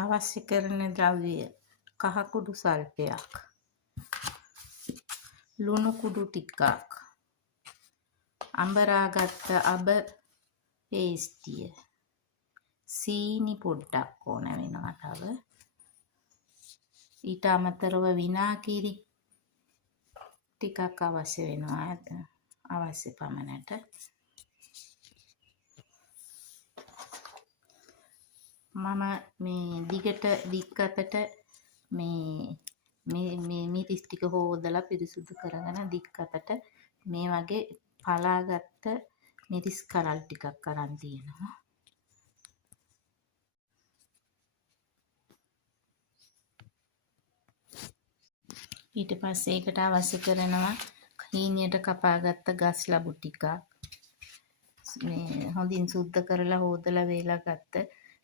අවශ්‍ය කරන ද්‍රව්‍ය කහ කුඩු සල්පයක්, ලුණු කුඩු ටිකක්, අඹරාගත්ත අබ පේස්ටිය, සීනි පොඩ්ඩක් ඕන වෙනවා තව. ඊට අමතරව විනාගිරි ටිකක් අවශ්‍ය වෙනවා අවශ්‍ය පමණට. මම මේ දිගට දික් අතට මේ මිරිස් ටික හොදලා පිරිසුදු කරගෙන දික් අතට මේ වගේ පලාගත්ත මිරිස් කරල් ටිකක් අරන් තියෙනවා. ඊට පස්සේ ඒකට අවශ්‍ය කරනවා හීනියට කපාගත්ත ගස් ලබු ටිකක්, මේ හොඳින් සුද්ධ කරලා හොදලා වේලා ගත්ත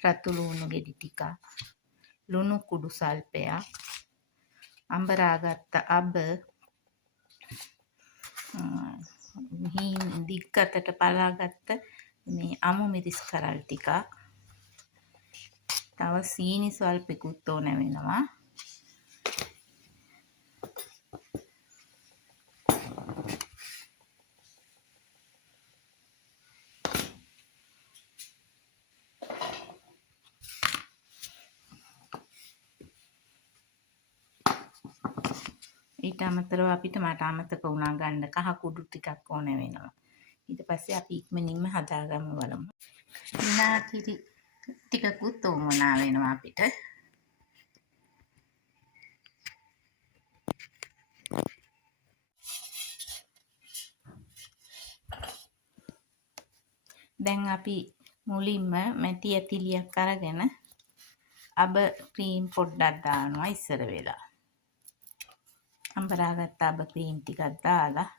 රතු ලුණු ගෙඩි ටිකක්, ලුණු කුඩු සල්පයක්, අඹරාගත්ත අබ, දික් අතට පලාගත්ත මේ අමු මිරිස් කරල් ටිකක්, තව සීනි ස්වල්පෙකුත් ඕන වෙනවා. ඊට අමතරව අපිට මට අමතක වුණා ගන්න කහ කුඩු ටිකක් ඕන වෙනවා. ඊට පස්සේ අපි ඉක්මනින්ම හදාගමු බලමු. විනාගිරි ටිකකුත් උවමනා වෙනවා අපිට. දැන් අපි මුලින්ම මැටි ඇතිලියක් අරගෙන අබ ක්‍රීම් පොඩ්ඩක් දානවා ඉස්සර වෙලා. අඹරාගත්ත අබ ක්‍රීම් ටිකක් දාලා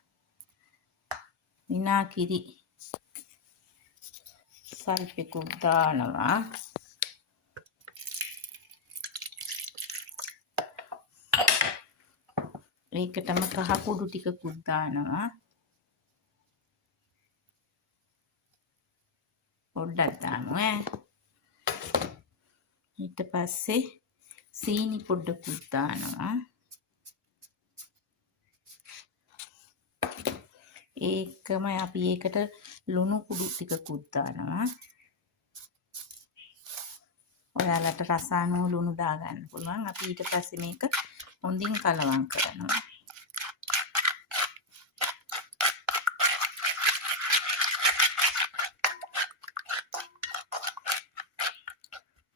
විනාගිරි සල්පෙකුත් දානවා. ඒකටම කහ කුඩු ටිකකුත් දානවා. පොඩ්ඩක් දාමු ඊට පස්සේ සීනි පොඩ්ඩකුත් දානවා. ඒකම අපි ඒකට ලුණු කුඩු ටිකකුත් දානවා. ඔයාලට රස අනුව ලුණු දාගන්න පුළුවන්. අපි ඊට පස්සේ මේක හොඳින් කලවම් කරනවා.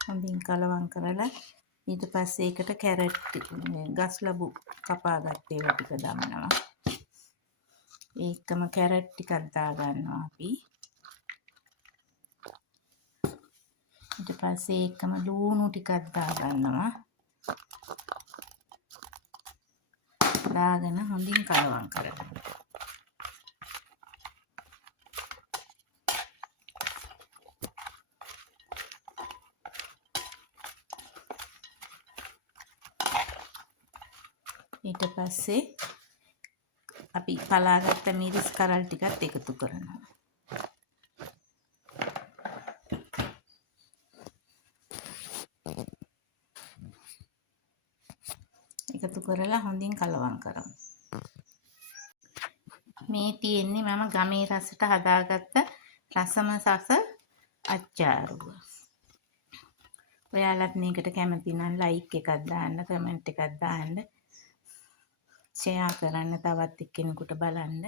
හොඳින් කලවම් කරලා ඊට පස්සේ ඒකට කැරට් ගස් ලබු කපාගත්ත ඒවා ටික දානවා. ඒකම කැරට් ටිකක් දාගන්නවා අපි. ඊට පස්සේ ඒකම ලුණු ටිකක් දාගන්නවා. දාගෙන හොඳින් කලවම් කරගන්න. ඊට පස්සේ අපි පලාගත්ත මිරිස් කරල් ටිකත් එකතු කරනවා. එකතු කරලා හොඳින් කලවම් කරමු. මේ තියෙන්නේ මම ගමේ රසට හදාගත්ත රසම සස අච්චාරුව. ඔයාලත් මේකට කැමති නම් ලයික් එකක් දාන්න, කමෙන්ට් එකක් දාන්න, ෂෙයා කරන්න තවත් එක්කෙනෙකුට බලන්න.